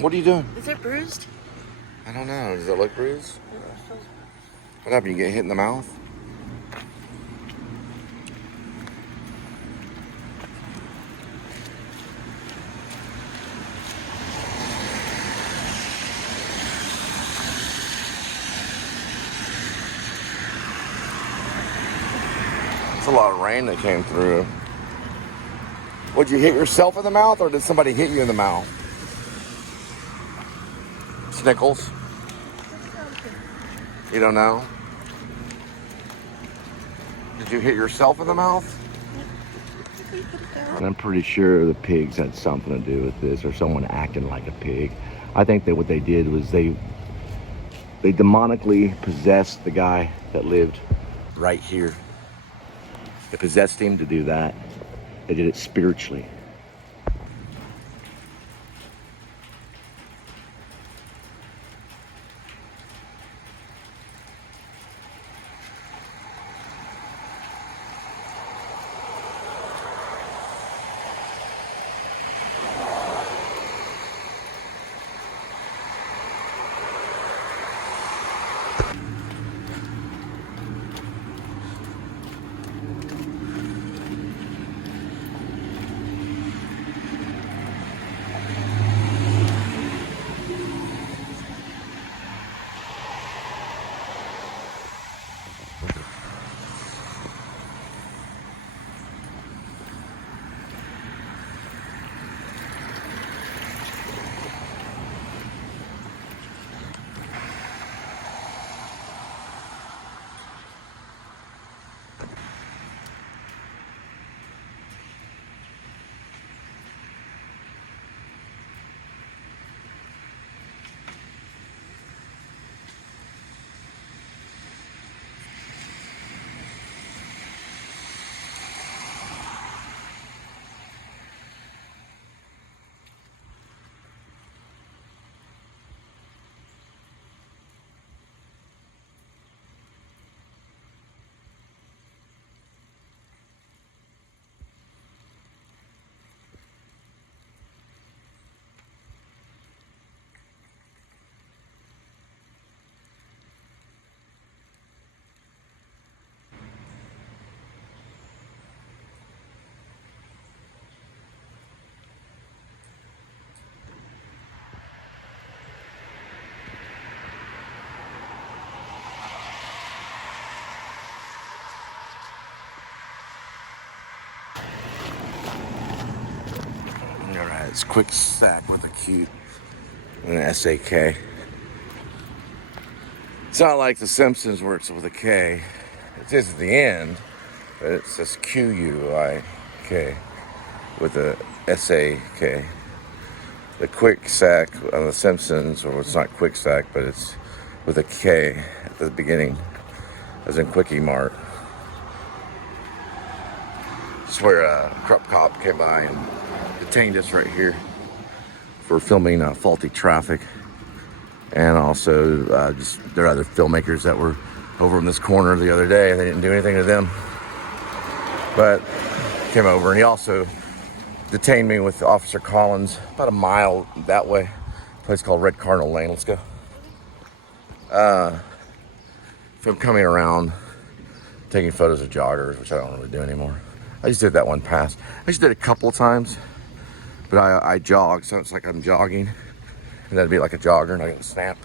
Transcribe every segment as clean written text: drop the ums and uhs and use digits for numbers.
What are you doing? Is it bruised? I don't know. Does it look bruised? What happened? You get hit in the mouth? It's a lot of rain that came through. Would you hit yourself in the mouth, or did somebody hit you in the mouth? Snickles? You don't know? Did you hit yourself in the mouth? And I'm pretty sure the pigs had something to do with this, or someone acting like a pig. I think that what they did was they demonically possessed the guy that lived right here. They possessed him to do that. They did it spiritually. It's quick sack with a Q and an SAK. It's not like The Simpsons where it's with a K. It is at the end, but it says QUIK with a SAK. The quick sack on The Simpsons, or it's not quick sack, but it's with a K at the beginning, as in Quickie Mart. It's where a truck cop came by and detained us right here for filming faulty traffic, and also there are other filmmakers that were over in this corner the other day. They didn't do anything to them, but came over, and he also detained me with Officer Collins about a mile that way, a place called Red Cardinal Lane. Let's go. From coming around, taking photos of joggers, which I don't really do anymore. I just did that one pass. I just did it a couple of times, but I jog, so it's like I'm jogging, and that'd be like a jogger, and I get a snap.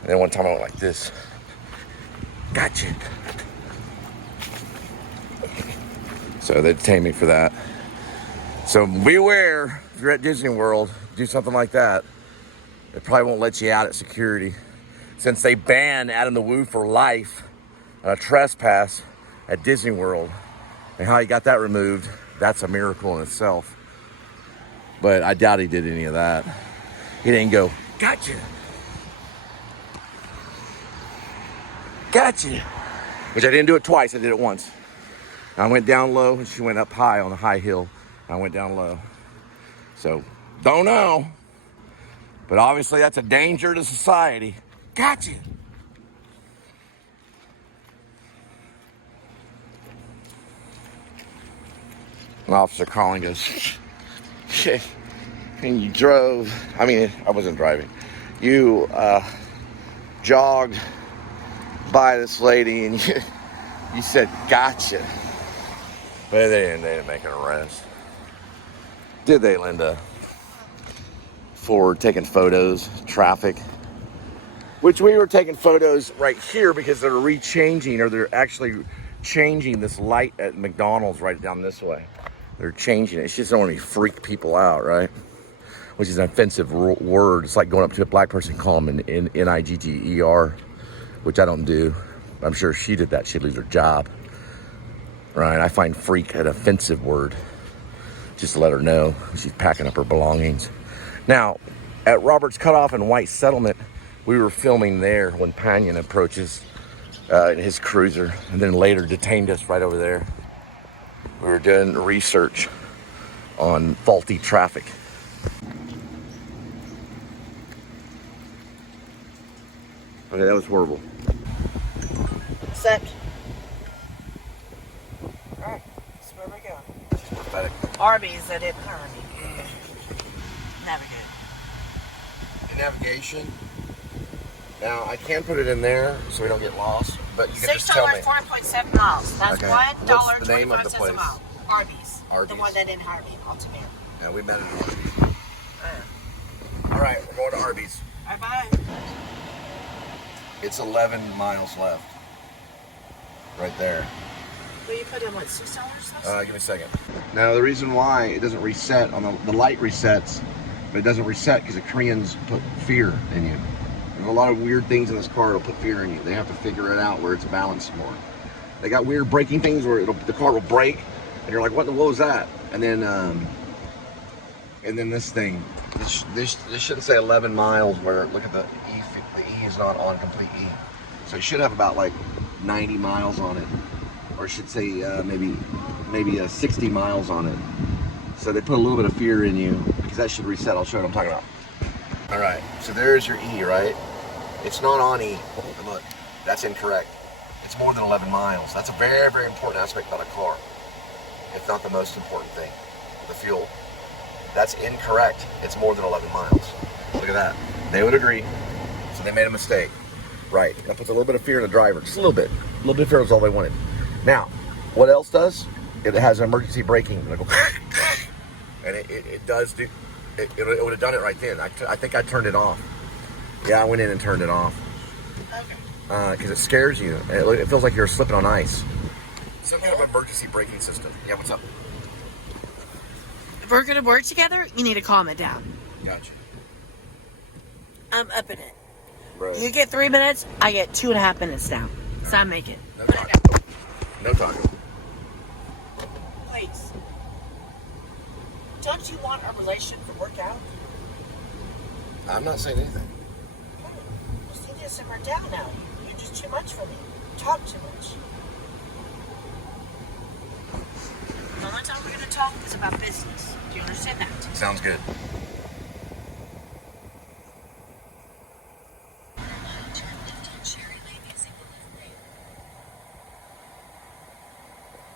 And then one time I went like this. Gotcha. So they detained me for that. So beware, if you're at Disney World, do something like that. They probably won't let you out at security, since they ban Adam the Woo for life on a trespass at Disney World. And how he got that removed, that's a miracle in itself. But I doubt he did any of that. He didn't go, gotcha. Gotcha. Which I didn't do it twice, I did it once. I went down low and she went up high on the high hill. I went down low. So, don't know. But obviously that's a danger to society. Gotcha. An officer calling goes, and you drove, I mean, I wasn't driving, you jogged by this lady and you said, gotcha. But they didn't make an arrest. Did they, Linda? For taking photos, traffic. Which we were taking photos right here because they're rechanging, or they're actually changing this light at McDonald's right down this way. They're changing it. It's just don't want to freak people out, right? Which is an offensive word. It's like going up to a black person, call them an N-I-G-G-E-R, which I don't do. I'm sure if she did that, she'd lose her job. Right? I find freak an offensive word. Just to let her know she's packing up her belongings. Now, at Roberts Cutoff and White Settlement, we were filming there when Panion approaches in his cruiser, and then later detained us right over there. We were doing research on faulty traffic. Okay, that was horrible. Set. Alright, that's where we go. Pathetic. Arby's, that didn't hurt me. Navigate. In navigation. Now, I can put it in there so we don't get lost, but you can just tell me. $6.4.7 miles. That's Okay. $1.25 What's the name of the place? a mile. Arby's. Arby's. The one that didn't hire me. Altamira. Yeah, we met at Arby's. All right, we're going to Arby's. Bye-bye. It's 11 miles left. Right there. Will you put in, what, $6? Give me a second. Now, the reason why it doesn't reset, on the light resets, but it doesn't reset because the Koreans put fear in you. There's a lot of weird things in this car that'll put fear in you. They have to figure it out where it's balanced more. They got weird braking things where the car will brake, and you're like, what was that? And then this thing, this should say 11 miles. Where look at the E is not on complete E, so it should have about like 90 miles on it, or it should say maybe 60 miles on it. So they put a little bit of fear in you because that should reset. I'll show you what I'm talking about. All right, so there's your E, right? It's not on E. Look, that's incorrect. It's more than 11 miles. That's a very, very important aspect about a car. If not the most important thing, the fuel. That's incorrect. It's more than 11 miles. Look at that. They would agree. So they made a mistake. Right. That puts a little bit of fear in the driver. Just a little bit. A little bit of fear is all they wanted. Now, what else does? It has emergency braking. And it does do... It would have done it right then. I think I turned it off. Yeah, I went in and turned it off. Okay. Because it scares you. It feels like you're slipping on ice. Some kind of emergency braking system. Yeah, what's up? If we're going to work together, you need to calm it down. Gotcha. I'm upping it. Right. You get 3 minutes, I get 2.5 minutes now. So I make it. No talking. No talking. Please. Don't you want our relationship to work out? I'm not saying anything. Just need to simmer down now. You're just too much for me. You talk too much. The only time we're going to talk is about business. Do you understand that? Sounds good.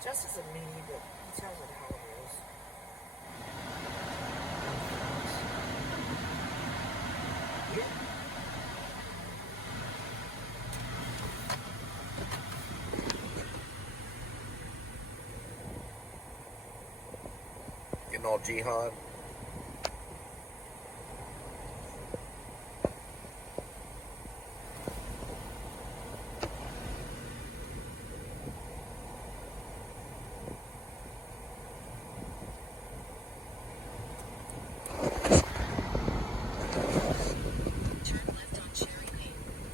Just as a me, but he tells it how it is. Yeah. Getting all jihad.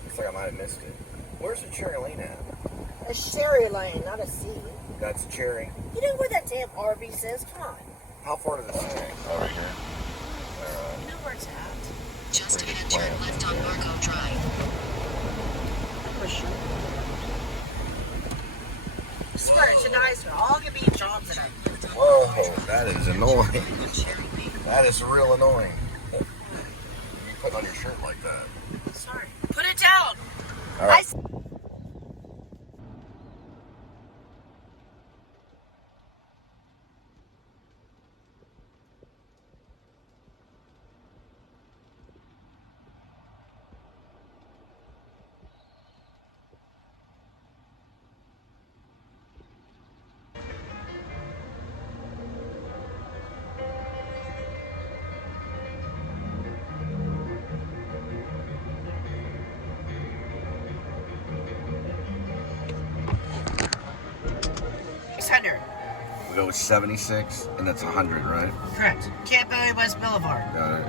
Looks like I might have missed it. Where's the Cherry Lane at? A Sherry Lane, not a C. That's Cherry. You know where that damn Arby's is? Come on. How far does it say? Oh, right here. You know where it's at. Just ahead, turn left on Marco Drive. For sure. I swear, it's a nice one. I'll give you jobs tonight. Whoa, that is annoying. That is real annoying. You putting on your shirt like that. Sorry. Put it down. All right. 600. We'll go with 76, and that's 100, right? Correct. Camp Bowie West Boulevard. Got it.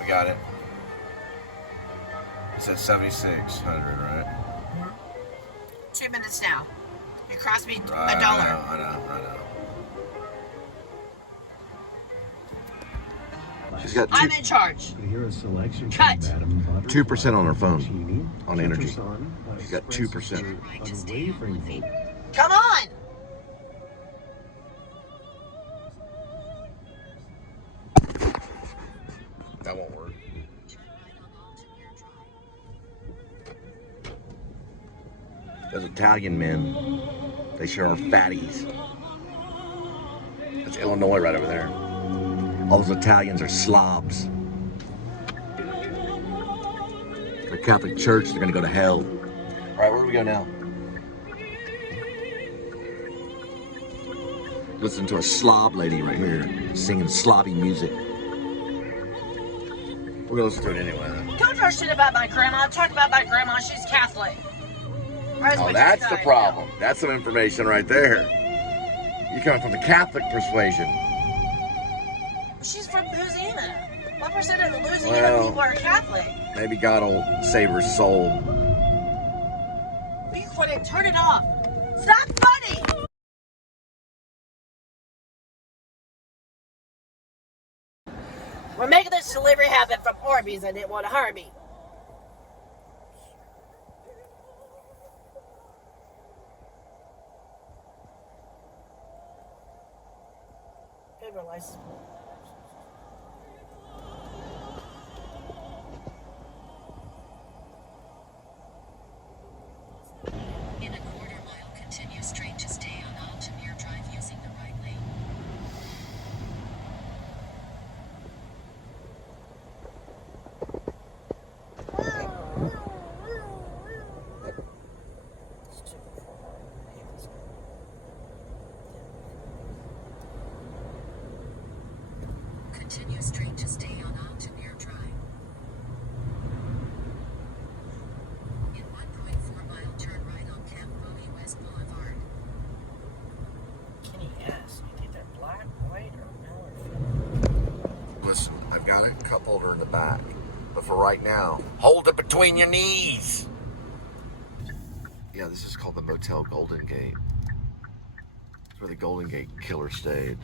We got it. It says 7,600, right? 2 minutes now. It cost me $1. I know. She's got I'm in charge. Here a selection Cut. 2% on her phone on energy. She's got 2%. Come on! That won't work. Those Italian men, they sure are fatties. That's Illinois right over there. All those Italians are slobs. The Catholic Church, they're gonna go to hell. All right, where do we go now? Listen to a slob lady right here singing slobby music. We're gonna listen to it anyway. Don't talk shit about my grandma. Talk about my grandma. She's Catholic. Oh, that's the problem. That's some information right there. You're coming from the Catholic persuasion. She's from Louisiana. What percent of the Louisiana people are Catholic? Maybe God will save her soul. Be quiet. Turn it off. It's not funny. We're making this delivery happen from Orbeez. I didn't want to harm me. Paper license. In a quarter mile, continue straight to stay on Altamir Drive using the right lane. Continue straight to stay on Altamir Drive. In 1.4 mile, turn right on Camp Bowie West Boulevard. Kenny ass. You think they're black, white, or male or Listen, I've got a cup holder in the back, but for right now, hold it between your knees. Yeah, this is called the Motel Golden Gate. It's where the Golden Gate killer stayed.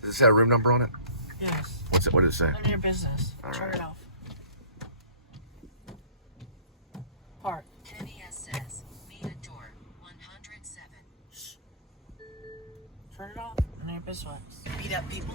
Does it say a room number on it? Yes. What's it? What does it say? None of your business. All Turn right. it off. Park. P.s.s. Meet at door 107. Turn it off. None of your business. Beat up people.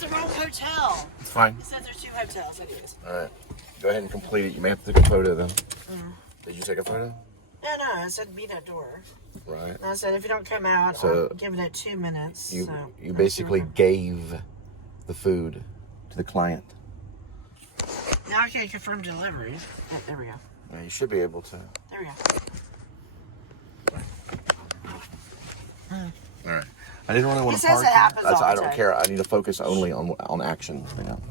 it's the wrong hotel. It's fine. It says there's 2 hotels. Anyways. All right. Go ahead and complete it. You may have to take a photo, though. Did you take a photo? No, I said meet at door. Right. And I said if you don't come out, So I'm giving it 2 minutes. You basically gave the food to the client. Now I can confirm delivery. Oh, there we go. Yeah, you should be able to. There we go. All right. I didn't really want He to says park. it happens all I the don't time. care. I need to focus only on action. You know.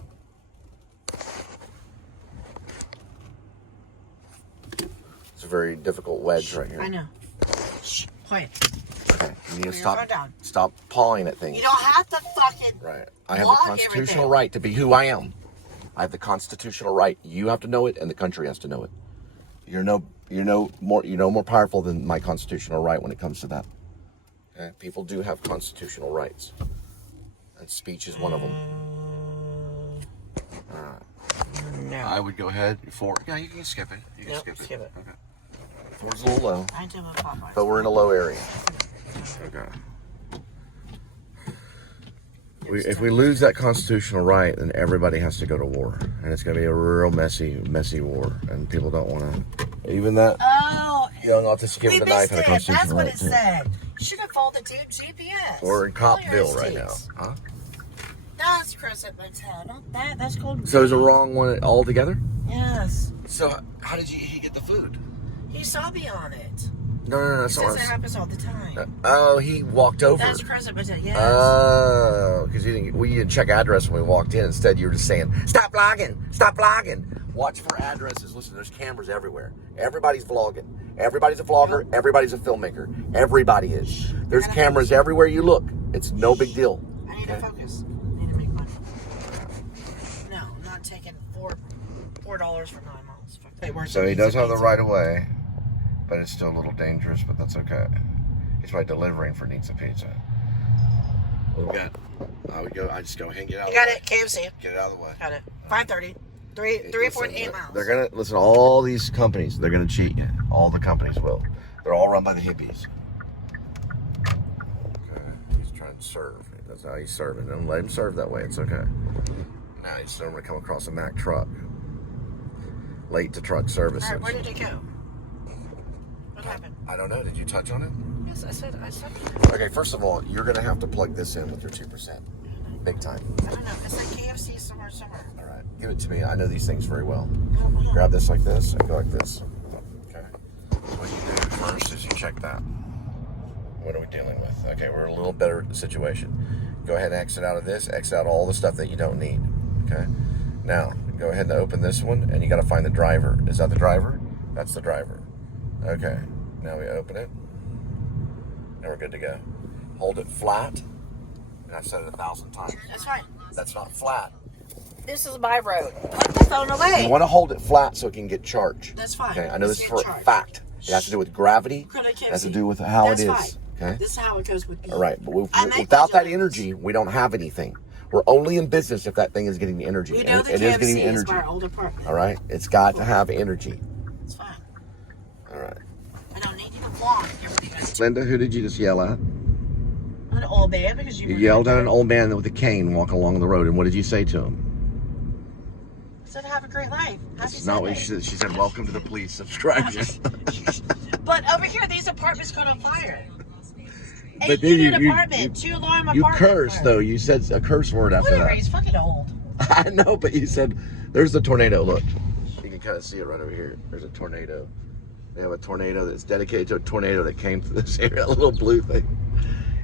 It's a very difficult wedge right here. I know. Shh, quiet. Okay. You need to Put your phone down. stop pawing at things. You don't have to fucking. Right. I have the block constitutional everything. right to be who I am. I have the constitutional right. You have to know it, and the country has to know it. You're no more powerful than my constitutional right when it comes to that. Okay? People do have constitutional rights, and speech is one of them. All right. No. I would go ahead for. Yeah, you can skip it. You can Nope, skip it. skip it. Okay. 4's a little low, I do a Popeyes. but we're in a low area. Okay. If we lose that constitutional right, then everybody has to go to war, and it's going to be a real messy war, and people don't want to. Even that Oh, young autistic kid we with a knife missed had a it. constitutional That's what right it too. said. You should have followed the dude GPS. We're in All your Copville right now, instincts. huh? That's Crescent Motel. Not that. That's called. So is the wrong one altogether? Yes. So how did he get the food? He saw me on it. No, that's He not says what it happens all the time. Oh, he walked over. That's Crescent Motel. Yes. Oh, because you didn't check address when we walked in. Instead, you were just saying, "Stop vlogging! Stop vlogging!" Watch for addresses. Listen, there's cameras everywhere. Everybody's vlogging. Everybody's a vlogger. Everybody's a filmmaker. Everybody is. There's cameras everywhere you look. It's no big deal. I need to focus. I need to make money. No, I'm not taking $4 for 9 miles. Wait, where's So the he does pizza have the pizza? right of way, but it's still a little dangerous. But that's okay. He's probably delivering for Needs a Pizza. We've got. I just go hang it out. You got it, KFC. Get it out of the way. Got it. 5:30. 3.8 miles. They're gonna listen. All these companies, they're gonna cheat you. All the companies will. They're all run by the hippies. Okay, he's trying to serve. That's how he's serving. Don't let him serve that way. It's okay. Now he's going to come across a Mack truck. Late to truck services. All right, where did it go? What happened? I don't know. Did you touch on it? Yes, I said. Okay, first of all, you're gonna have to plug this in with your 2%. Big time. I don't know. It's like KFC somewhere. All right, give it to me. I know these things very well. Oh, Grab this like this and go like this. Okay. What you do first is you check that. What are we dealing with? Okay, we're in a little better situation. Go ahead and exit out of this. Exit out all the stuff that you don't need. Okay. Now, go ahead and open this one, and you got to find the driver. Is that the driver? That's the driver. Okay. Now we open it. And we're good to go. Hold it flat. And I've said it 1,000 times. That's fine. That's not flat. This is my road. Put the phone away. You want to hold it flat so it can get charged. That's fine. Okay, I know this Let's for get a charged. fact. It has to do with gravity. It has to do with how That's it is. fine. Okay. This is how it goes with me. All right, but I make without that budget energy, we don't have anything. We're only in business if that thing is getting the energy. We know And the it is KFC getting is energy. my old apartment. All right, it's got to have energy. It's fine. All right. I don't need you to vlog everything. Linda, who did you just yell at? An old man because you You yelled at an old man with a cane walking along the road, and what did you say to him? said have a great life. Happy That's not what Sunday. she said. Welcome to the police. Subscribe. But over here, these apartments caught on fire. But then Eight-unit you- apartment, two-alarm You apartment. cursed though. You said a curse word after Whatever, that. he's fucking old. I know, but you said there's the tornado. Look, you can kind of see it right over here. There's a tornado. They have a tornado that's dedicated to a tornado that came through this area. A little blue thing.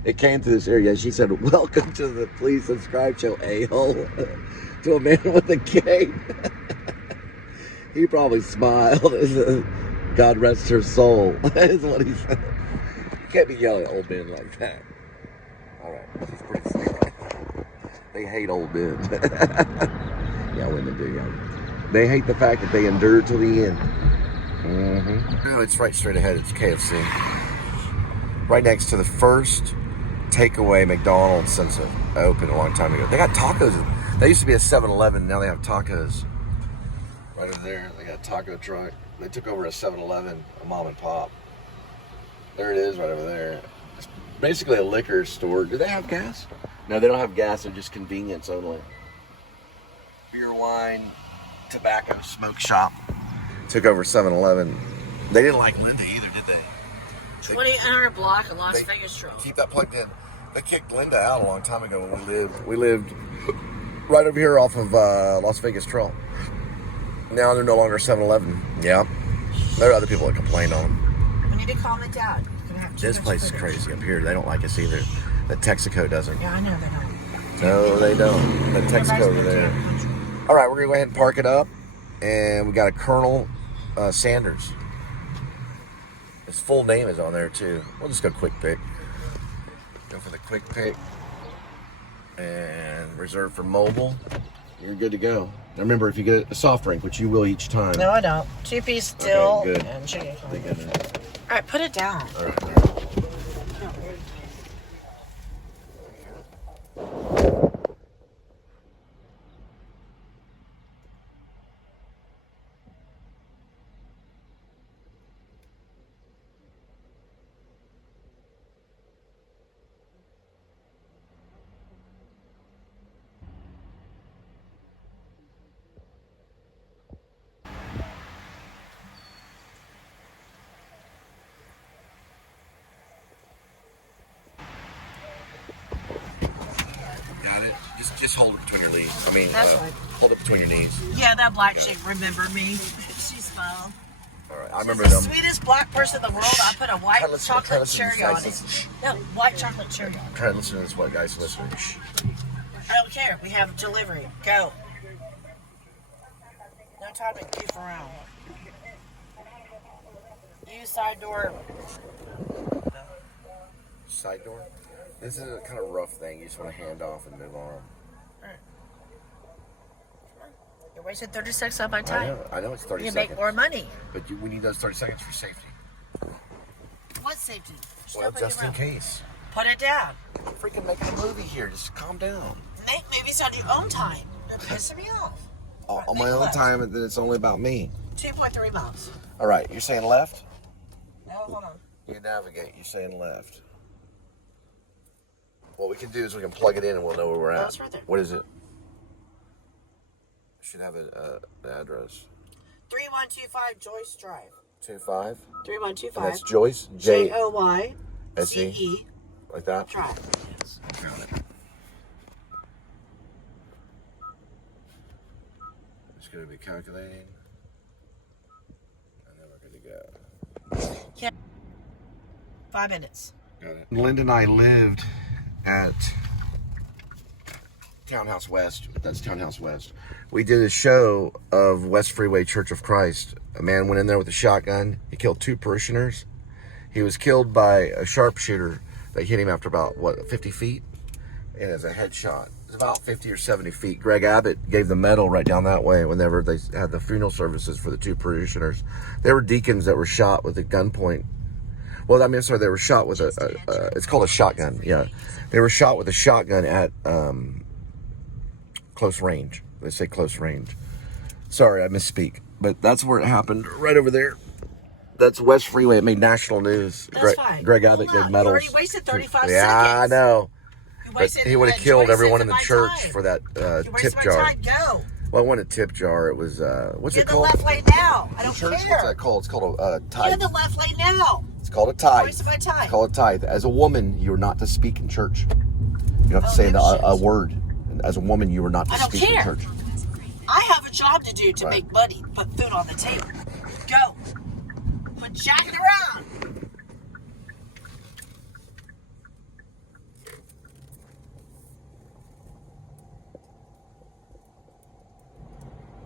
It came through this area. She said, "Welcome to the Please Subscribe Show, a-hole." To a man with a cane. He probably smiled. God rest her soul. Is what he said. You can't be yelling at old men like that. All right, she's pretty sweet. They hate old men. Yeah, women do, yeah. They hate the fact that they endure till the end. Mm-hmm. No, it's right straight ahead. It's KFC. Right next to the first takeaway McDonald's since it opened a long time ago. They got tacos. They used to be a 7-Eleven. Now they have tacos. Right over there, they got a taco truck. They took over a 7-Eleven, a mom and pop. There it is right over there. It's basically a liquor store. Do they have gas? No, they don't have gas. They're just convenience only. Beer, wine, tobacco, smoke shop. Took over 7-Eleven. They didn't like Linda either, did they? 2800 block of Las Vegas Trail. Keep that plugged in. They kicked Linda out a long time ago when we lived right over here off of Las Vegas Trail. Now they're no longer 7-Eleven. Yeah. There are other people that complained on them. We need to call my dad. This place is crazy up here. They don't like us either. The Texaco doesn't. Yeah, I know they don't. No, they don't. The Texaco over there. All right, we're going to go ahead and park it up. And we got a Colonel Sanders. His full name is on there, too. We'll just go quick pick. Go for the quick pick. And reserve for mobile. You're good to go. Now remember, if you get a soft drink, which you will each time. No, I don't. 2-piece still good. and chicken. They got it. All right, put it down. All right. Got it. Just hold it between your knees. I mean, That's right. Hold it between your knees. Yeah, that black chick remembered me. She smiled. All right, I remember She's them. the sweetest black person in the world. I put a white chocolate cherry on it. Shh. No, white chocolate cherry on it. Try to listen to this, what guys listen. Shh. I don't care. We have delivery. Go. No time to goof around. Use side door. Side door. This is a kind of rough thing. You just want to hand off and move on. You're wasting 30 seconds on my time. I know it's 30 You seconds. make more money. But we need those 30 seconds for safety. What safety? Well, just in case. Put it down. I'm freaking making a movie here. Just calm down. Make movies on your own time. You're pissing me off. On my own time, and then it's only about me. 2.3 miles. All right, you're saying left? No, hold on. You navigate. You're saying left. What we can do is we can plug it in and we'll know where we're at. it's right there. What is it? Should have an address. 3125 Joyce Drive. 25. 3125. And that's Joyce. Joyce. Like that. Drive. Yes. Got it. It's going to be calculating. And then we're good to go. Yeah. 5 minutes. Got it. Linda and I lived at Townhouse West. That's Townhouse West. We did a show of West Freeway Church of Christ. A man went in there with a shotgun. He killed 2 parishioners. He was killed by a sharpshooter that hit him after about, 50 feet? And as a headshot. It's about 50 or 70 feet. Greg Abbott gave the medal right down that way whenever they had the funeral services for the 2 parishioners. There were deacons that were shot with a gunpoint. Well, I mean, sorry, they were shot with it's called a shotgun, yeah. They were shot with a shotgun at close range. They say close range. Sorry, I misspeak. But that's where it happened, right over there. That's West Freeway. It made national news. That's fine. Greg Abbott gave medals. You already wasted 35 seconds. Yeah, I know. But Wasted, he would have killed everyone in the church time. for that You tip wasted my jar. time. Go. Well, it wasn't a tip jar. It was, what's Get it the called? left lane now. I don't Church, care. what's that called? It's called a tithe. Get the left lane now. It's called a tithe. Wasted my time. It's called a tithe. As a woman, you're not to speak in church. You don't have to say a word. As a woman, you are not to speak in church. I have a job to do to Right. make money, put food on the table. Go. Quit jacking around.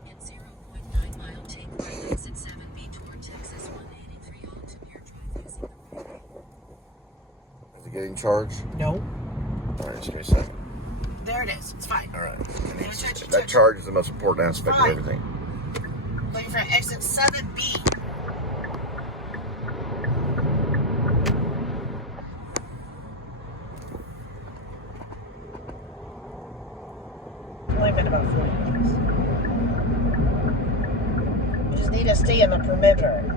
At 0.9 mile, take right exit 7B toward Texas 183 onto Pier Drive using the right. Is it getting charged? No. All right, just give me a second. There it is. It's fine. All right. Check. That charge is the most important aspect Fine. of everything. Looking for exit 7B. Only been about 40 minutes. You just need to stay in the perimeter.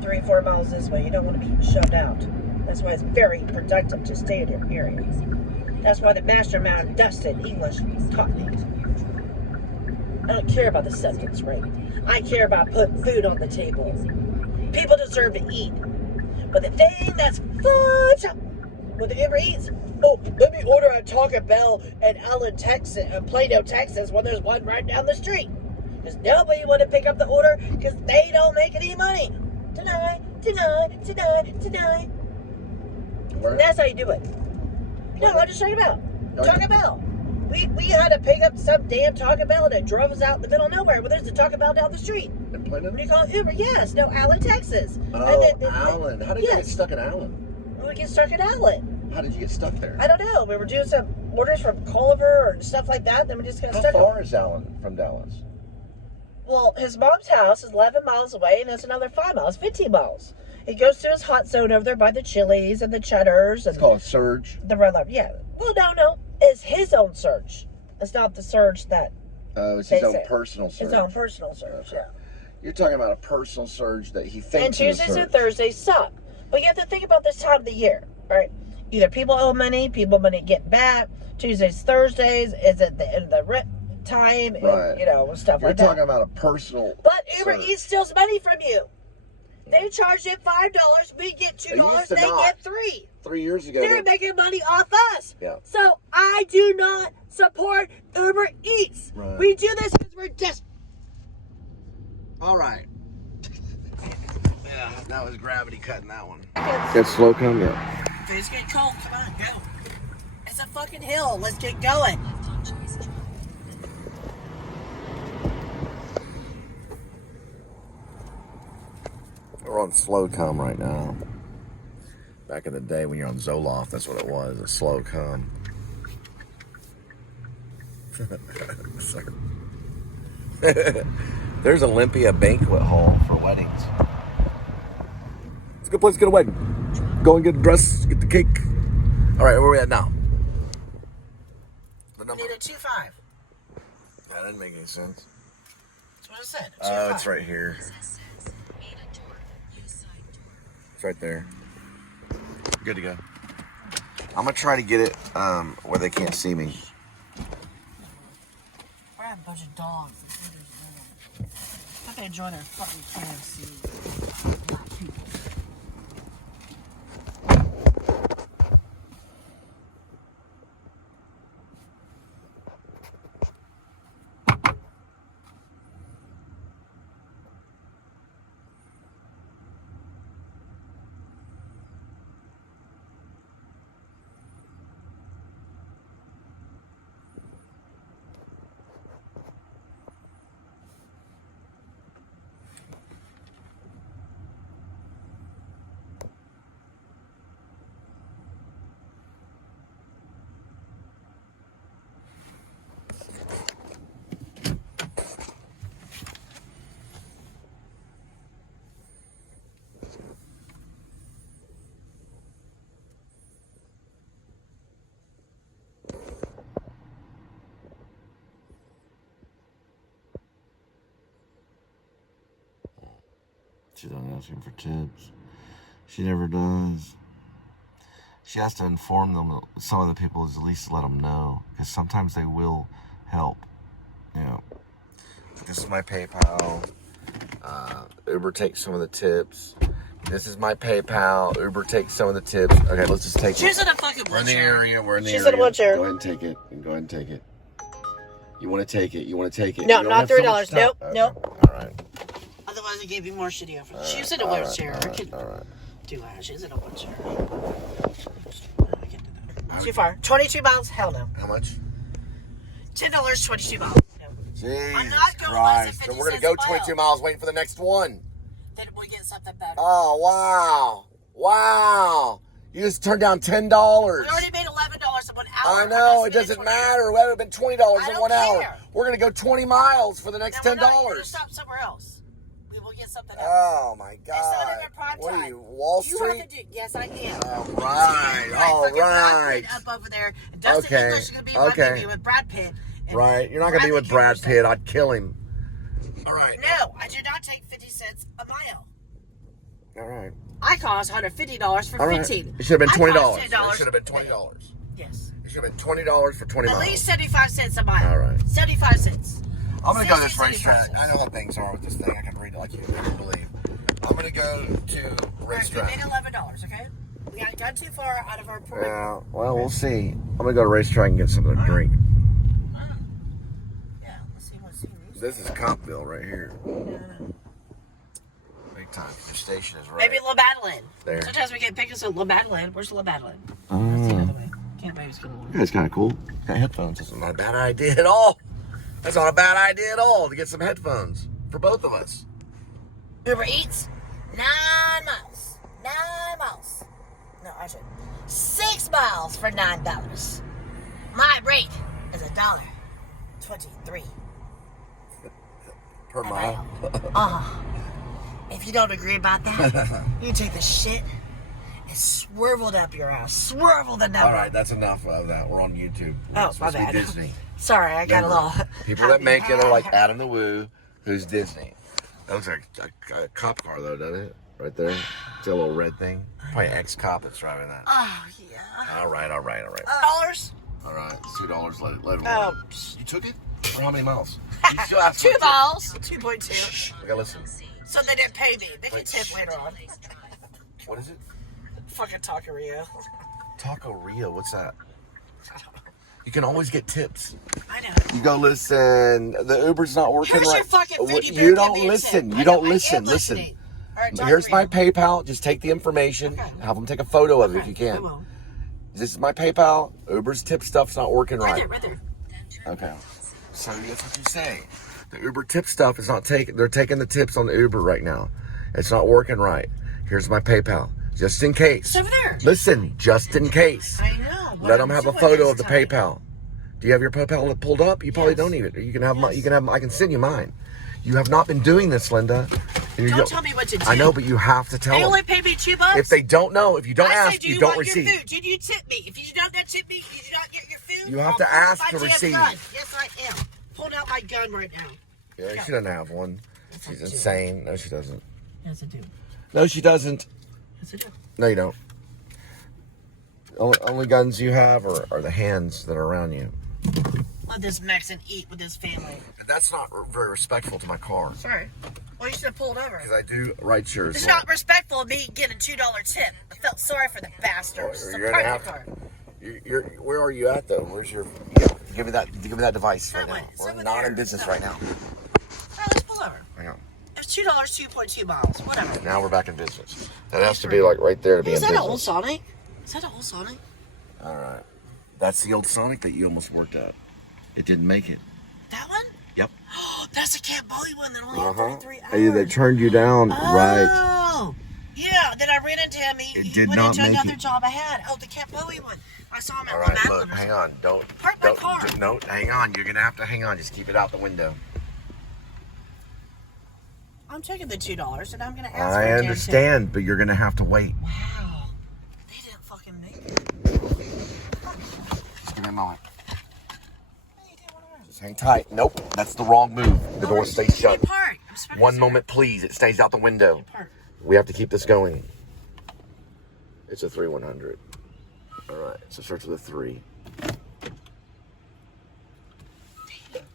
3-4 miles this way. You don't want to be shoved out. That's why it's very productive to stay in your area. That's why the mastermind Dustin English taught me. I don't care about the acceptance rate. I care about putting food on the table. People deserve to eat. But the thing that's fucked up with the Uber Eats, oh, let me order a Taco Bell in Allen, Texas, Plano, Texas, when there's one right down the street. Because nobody want to pick up the order because they don't make any money. Deny. Where? That's how you do it. No, I'm just talking about Taco Bell. We had to pick up some damn Taco Bell that drove us out in the middle of nowhere. Well, there's a Taco Bell down the street. In Plano? What do you call it? Uber? Yes. No, Allen, Texas. Oh, Allen. How did you get stuck in Allen? We get stuck in Allen. How did you get stuck there? I don't know. We were doing some orders from Culver or stuff like that. Then we just got stuck. How far is Allen from Dallas? Well, his mom's house is 11 miles away, and that's another 5 miles, 15 miles. He goes to his hot zone over there by the Chili's and the Cheddars. And it's called Surge. The Red Lobster. Yeah. Well, no. It's his own Surge. It's not the Surge that... Oh, it's his own personal Surge. His own personal Surge, okay. yeah. You're talking about a personal Surge that he thinks and Tuesdays and Thursdays suck. But you have to think about this time of the year, right? Either people owe money, money get back. Tuesdays, Thursdays, is at the end of the rent time, right. And, stuff You're like that. You're talking about a personal But Uber Surge. Eats steals money from you. They charge them $5, we get $2, they get $3. 3 years ago. They're making money off us. Yeah. So I do not support Uber Eats. Right. We do this because we're just... All right. Yeah, that was gravity cutting that one. It's slow come, yeah. It's getting cold. Come on, go. It's a fucking hill. Let's get going. We're on slow come right now. Back in the day when you're on Zoloft, that's what it was, a slow come. There's Olympia Banquet Hall for weddings. It's a good place to get a wedding. Go and get a dress, get the cake. All right, where are we at now? The number. We need a 2.5. That didn't make any sense. That's what it said. Oh, it's right here. It's right there. Good to go. I'm gonna try to get it where they can't see me. We're having a bunch of dogs. I thought they'd join our fucking KFC. Not people. She's not asking for tips. She never does. She has to inform them, some of the people, at least let them know. Because sometimes they will help. You know. This is my PayPal. Uber takes some of the tips. This is my PayPal. Uber takes some of the tips. Okay, let's just take it. She's in a fucking wheelchair. We're in the area. We're in the She's area. in a wheelchair. Go ahead and take it. Go ahead and take it. You want to take it. You want to take it. No, You don't not have so $3. much time. Nope, Okay. nope. All right. Otherwise, they gave you more shitty offers. She's in a wheelchair. All right. Do that. She's in a wheelchair. I can't do that. Too far. 22 miles? Hell no. How much? $10, 22 miles. No. Jesus I'm not going less than Christ. 50 Then we're going to cents go a mile. 22 miles waiting for the next one. Then we'll get something better. Oh, wow. Wow. You just turned down $10. We already made $11 in 1 hour. I know. It doesn't matter. It would have been $20 in 1 hour. care. We're going to go 20 miles for the next $10. We're going to stop somewhere else. We will get something else. Oh, my It's not in God. their prime What are time. you, Wall You Street? have to do. Yes, I am. All right. All Fucking Brad right. Pitt up over there. And Dustin Okay, English is going to be in my okay. movie with Brad Pitt. And Right. You're not going to be with Bradley Brad Cooper. Pitt. I'd kill him. All right. No, I do not take 50 cents a mile. All right. I cost $150 for All right. 15. It should have been $20. I cost It should have been $20. Yes. It should have been $20 for 20 At miles. least 75 cents a mile. All right. 75 cents. I'm gonna go to this 60, racetrack. 75 I know what things are with this thing. I can read it like you wouldn't believe. I'm gonna go to racetrack. We made $11, okay? We got too far out of our point. Yeah, well, we'll see. I'm gonna go to racetrack and get something to drink. Yeah, let's see what's in these. This is Compville right here. No. Big time. The station is right. Maybe La Madeleine. There. Sometimes we get pictures of La Madeleine. Where's La Madeleine? That's the other way. Can't believe it's going to That's kind of cool. Got headphones. That's not a bad idea at all. That's not a bad idea at all to get some headphones for both of us. Uber Eats, 9 miles. 9 miles. No, actually, 6 miles for $9. My rate is $1.23 Per a mile. mile. If you don't agree about that, you take the shit and swivel it up your ass. Swivel the number. All right, that's enough of that. We're on YouTube. We're Oh, not my supposed to be bad. Disney. Sorry, I got a little... People that make it are like Adam the Woo, who's Disney. That looks like a cop car, though, doesn't it? Right there. It's a little red thing. Probably ex-cop that's driving that. Oh, yeah. All right. $dollars? All right, $2. Let it Oh. You took it? For how many miles? You still asked for 2 it. miles. 2.2. Shh, I gotta listen. So they didn't pay me. They can tip later on. What is it? Fucking Taqueria. Taco Rio, what's that? You can always get tips. I know. You go listen. The Uber's not working Here's right. your fucking food. You better don't give me a listen. tip. You I know, don't I am listen. Listen. listening. All right, Here's my Taqueria. PayPal. Just take the information. Okay. Have them take a photo of it if you I can. will. This is my PayPal. Uber's tip stuff's not working right. Right there. Okay. So that's what you say. The Uber tip stuff is not taking. They're taking the tips on the Uber right now. It's not working right. Here's my PayPal, just in case. It's over there. Listen, just in case. I know. Let them have a photo of the PayPal. Do you have your PayPal pulled up? You probably Yes. don't need it. You can have Yes. you can have. I can send you mine. You have not been doing this, Linda. And Don't tell me what to do. I know, but you have to tell They them. only pay me $2. If they don't know, if you don't I say, ask, do you you don't want receive. your food? Did you tip me? If you do not tip me, you do not get your food. You have I'll to pull ask my to damn receive. gun. Yes, I am. Pulling out my gun right now. Yeah, she doesn't have one. Yes, She's I do. insane. No, she doesn't. Yes, I do. No, she doesn't. Yes, I do. No, you don't. Only guns you have are the hands that are around you. Let this Mexican eat with his family. That's not very respectful to my car. Sorry. Well, you should have pulled over. Because I do ride shares. It's not respectful of me getting a $2 tip. I felt sorry for the bastards. Well, It's a you're gonna parking have- car. You're, where are you at though? Where's your? Give me that device right That now. way. It's We're over not there. in business No. right now. Oh, let's pull over. Hang on. It's $2, 2.2 miles. Whatever. Now we're back in business. That has to be like right there to be Is in that an old business. Sonic? Is that an old Sonic? All right. That's the old Sonic that you almost worked at. It didn't make it. That one? Yep. Oh, that's a Camp Bowie one that only had 33 hours. Hey, they turned you down. Right. Oh, yeah. Then I ran into him. He did went not into make another it. job I had. Oh, the Camp Bowie one. I saw him at All La right. Madeleine Look. or Hang something. on. Don't. Park my don't- car. No. Hang on. You're gonna have to hang on. Just keep it out the window. I'm taking the $2 and I'm going to ask for I a damn tip. understand, but you're gonna have to wait. Wow. They didn't fucking make it. Just give me a moment. No, you didn't want to run. Just hang tight. Nope. That's the wrong move. The door stays shut. Park. I'm supposed to One say moment, please. It stays out the window. Park. We have to keep this going. It's a 3100. All right. So search with a 3.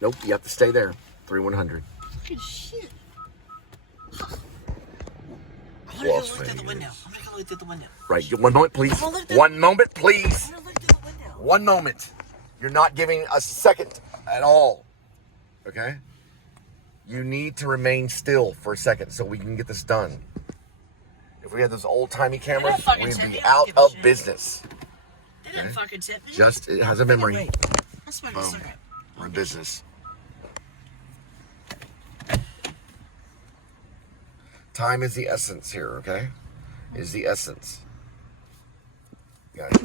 Nope. You have to stay there. 3100. Fucking shit. I'm gonna go Las look through the window. Vegas. I'm gonna go look through the window. Right. 1 moment, please. I'm gonna look through- 1 moment, please. I'm gonna look through the window. 1 moment. You're not giving a second at all. Okay? You need to remain still for a second so we can get this done. If we had those old-timey cameras, don't fucking we'd tip me. be I don't out give a of shit. business. They didn't fucking tip me. Just, it has a memory. Wait. I'm smoking a Boom. cigarette. We're in business. Time is the essence here, okay? Is the essence. Got it.